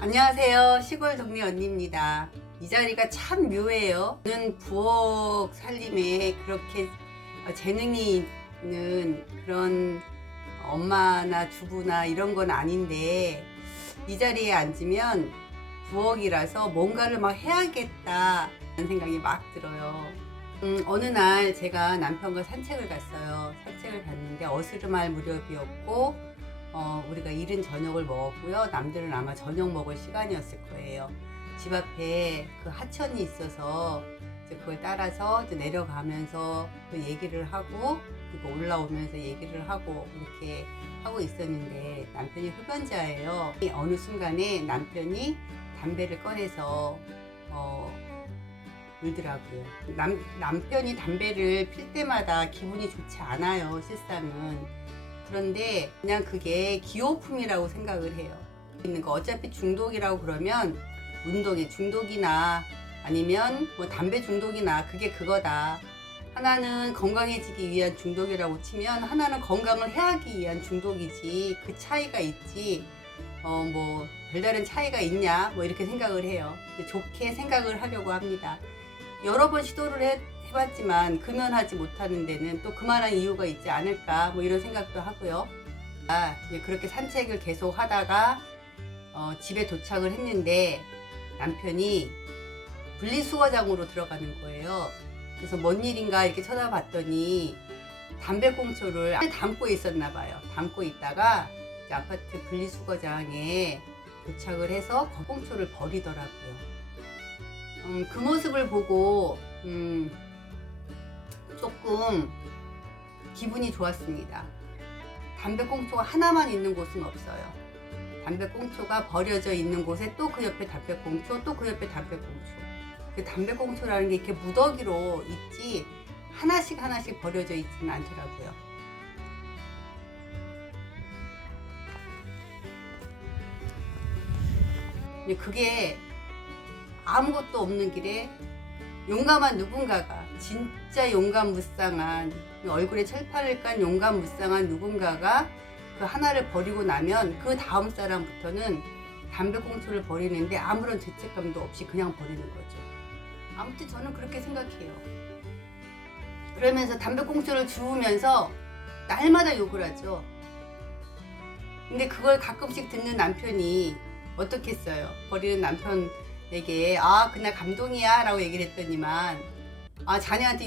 안녕하세요. 시골 동네 언니입니다. 이 자리가 참 묘해요. 저는 부엌 살림에 그렇게 재능이 있는 그런 엄마나 주부나 이런 건 아닌데, 이 자리에 앉으면 부엌이라서 뭔가를 막 해야겠다 하는 생각이 막 들어요. 어느 날 제가 남편과 산책을 갔어요. 산책을 갔는데 어스름할 무렵이었고, 우리가 이른 저녁을 먹었고요. 남들은 아마 저녁 먹을 시간이었을 거예요. 집 앞에 그 하천이 있어서 이제 그걸 따라서 이제 내려가면서 그 얘기를 하고, 그리고 올라오면서 얘기를 하고 이렇게 하고 있었는데, 남편이 흡연자예요. 어느 순간에 남편이 담배를 꺼내서 울더라고요. 남편이 담배를 필 때마다 기분이 좋지 않아요, 실상은. 그런데 그냥 그게 기호품이라고 생각을 해요. 있는 거 어차피 중독이라고 그러면 운동의 중독이나 아니면 뭐 담배 중독이나 그게 그거다. 하나는 건강해지기 위한 중독이라고 치면 하나는 건강을 해하기 위한 중독이지, 그 차이가 있지. 뭐 별다른 차이가 있냐 뭐 이렇게 생각을 해요. 좋게 생각을 하려고 합니다. 여러 번 시도를 해봤지만 금연하지 못하는 데는 또 그만한 이유가 있지 않을까 뭐 이런 생각도 하고요. 이제 그렇게 산책을 계속 하다가 집에 도착을 했는데 남편이 분리수거장으로 들어가는 거예요. 그래서 뭔 일인가 이렇게 쳐다봤더니 담배꽁초를 담고 있었나 봐요. 담고 있다가 이제 아파트 분리수거장에 도착을 해서 꽁초를 버리더라고요. 그 모습을 보고 조금 기분이 좋았습니다. 담배꽁초가 하나만 있는 곳은 없어요. 담배꽁초가 버려져 있는 곳에 또 그 옆에 담배꽁초, 또 그 옆에 담배꽁초. 그 담배꽁초라는 게 이렇게 무더기로 있지 하나씩 하나씩 버려져 있지는 않더라고요. 그게 아무것도 없는 길에 용감한 누군가가, 진짜 용감무쌍한, 얼굴에 철판을 깐 용감무쌍한 누군가가 그 하나를 버리고 나면 그 다음 사람부터는 담배꽁초를 버리는데 아무런 죄책감도 없이 그냥 버리는 거죠. 아무튼 저는 그렇게 생각해요. 그러면서 담배꽁초를 주우면서 날마다 욕을 하죠. 근데 그걸 가끔씩 듣는 남편이 어떻겠어요? 버리는 남편에게 그날 감동이야 라고 얘기를 했더니만 자네한테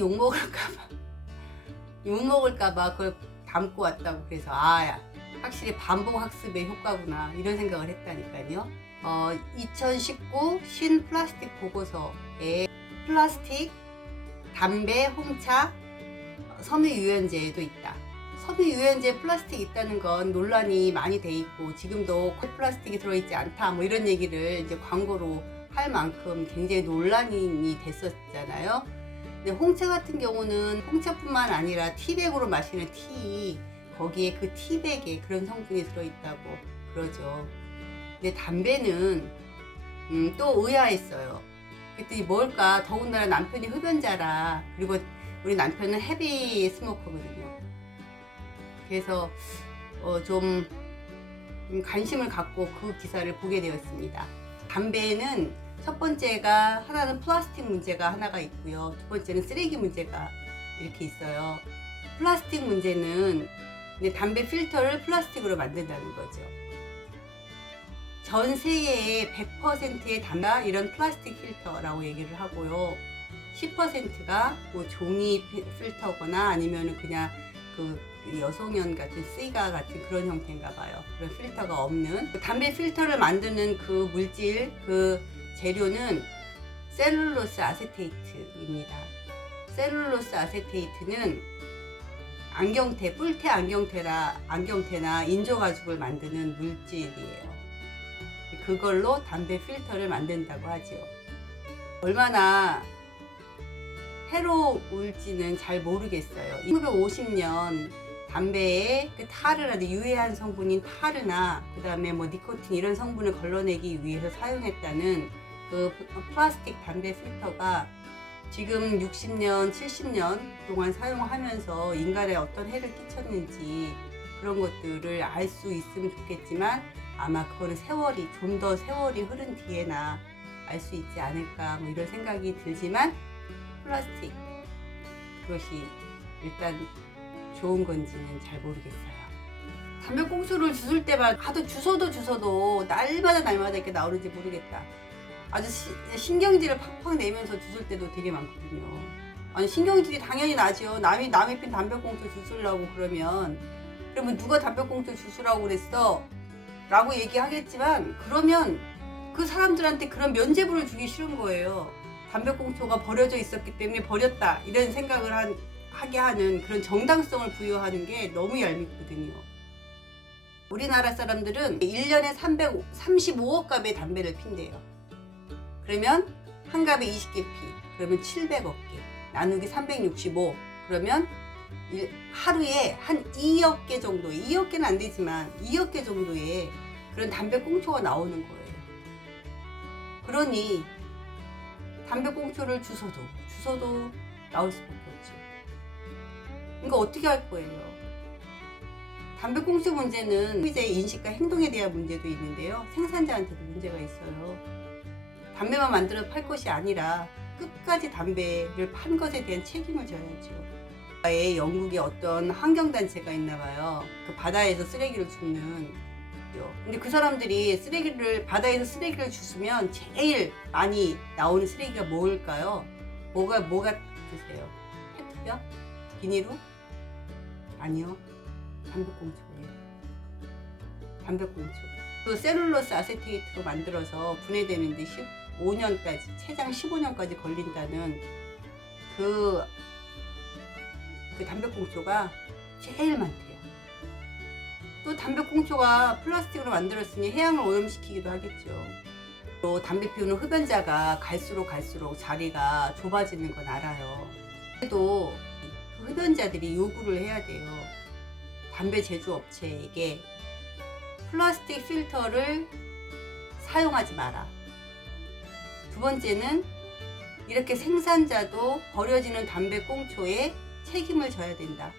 욕먹을까봐 그걸 담고 왔다고. 그래서 확실히 반복학습의 효과구나 이런 생각을 했다니까요. 2019 신플라스틱 보고서에 플라스틱, 담배, 홍차, 섬유유연제도 있다. 섬유유연제 플라스틱 있다는 건 논란이 많이 돼 있고, 지금도 플라스틱이 들어있지 않다 뭐 이런 얘기를 이제 광고로 할 만큼 굉장히 논란이 됐었잖아요. 근데 홍차 같은 경우는 홍차뿐만 아니라 티백으로 마시는 티, 거기에 그 티백에 그런 성분이 들어있다고 그러죠. 근데 담배는 또 의아했어요. 그랬더니 뭘까, 더군다나 남편이 흡연자라, 그리고 우리 남편은 헤비 스모커거든요. 그래서 좀 관심을 갖고 그 기사를 보게 되었습니다. 담배에는 첫 번째가, 하나는 플라스틱 문제가 하나가 있고요. 두 번째는 쓰레기 문제가 이렇게 있어요. 플라스틱 문제는 담배 필터를 플라스틱으로 만든다는 거죠. 전 세계의 100%의 담배 이런 플라스틱 필터라고 얘기를 하고요. 10%가 뭐 종이 필터거나 아니면 그냥 그 여성연 같은 시가 같은 그런 형태인가 봐요. 그런 필터가 없는 담배 필터를 만드는 그 물질, 그 재료는 셀룰로스 아세테이트입니다. 셀룰로스 아세테이트는 안경테, 뿔테 안경테나 인조 가죽을 만드는 물질이에요. 그걸로 담배 필터를 만든다고 하죠. 얼마나 해로울지는 잘 모르겠어요. 1950년 담배에 그 타르나, 유해한 성분인 타르나, 그 다음에 뭐 니코틴 이런 성분을 걸러내기 위해서 사용했다는 그 플라스틱 담배 필터가 지금 60년, 70년 동안 사용하면서 인간에 어떤 해를 끼쳤는지 그런 것들을 알 수 있으면 좋겠지만 아마 그거는 좀 더 세월이 흐른 뒤에나 알 수 있지 않을까 뭐 이런 생각이 들지만 플라스틱 그것이 일단 좋은 건지는 잘 모르겠어요. 담배꽁초를 주술 때마다 하도 주워도 날마다 이렇게 나오는지 모르겠다. 아주 신경질을 팍팍 내면서 주술 때도 되게 많거든요. 아니 신경질이 당연히 나죠. 남이 핀 담배꽁초 주술라고 그러면 누가 담배꽁초 주술라고 그랬어? 라고 얘기하겠지만 그러면 그 사람들한테 그런 면죄부를 주기 싫은 거예요. 담배꽁초가 버려져 있었기 때문에 버렸다 이런 생각을 하게 하는 그런 정당성을 부여하는 게 너무 얄밉거든요. 우리나라 사람들은 1년에 35억 갑의 담배를 핀대요. 그러면 한 갑에 20개 피. 그러면 700억 개. 나누기 365. 그러면 하루에 한 2억 개 정도, 2억 개는 안 되지만 2억 개 정도의 그런 담배꽁초가 나오는 거예요. 그러니 담배꽁초를 주워도 나올 수밖에 없죠. 그러니까 어떻게 할 거예요? 담배꽁초 문제는 소비자의 인식과 행동에 대한 문제도 있는데요. 생산자한테도 문제가 있어요. 담배만 만들어 팔 것이 아니라 끝까지 담배를 판 것에 대한 책임을 져야죠. 영국에 어떤 환경단체가 있나 봐요. 그 바다에서 쓰레기를 줍는. 근데 그 사람들이 바다에서 쓰레기를 주스면 제일 많이 나오는 쓰레기가 뭘까요? 뭐가 드세요? 페트병? 비닐로? 아니요. 담배꽁초예요. 담배꽁초. 그 셀룰로스 아세테이트로 만들어서 분해되는데 15년까지, 최장 15년까지 걸린다는 그 담배꽁초가 제일 많대요. 또 담배꽁초가 플라스틱으로 만들었으니 해양을 오염시키기도 하겠죠. 또 담배 피우는 흡연자가 갈수록 자리가 좁아지는 건 알아요. 그래도 흡연자들이 요구를 해야 돼요. 담배 제조업체에게 플라스틱 필터를 사용하지 마라. 두 번째는 이렇게 생산자도 버려지는 담배꽁초에 책임을 져야 된다.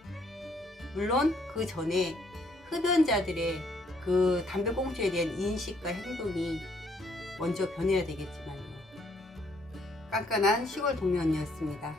물론 그 전에 흡연자들의 그 담배꽁초에 대한 인식과 행동이 먼저 변해야 되겠지만요. 깐깐한 시골 동네 언니였습니다.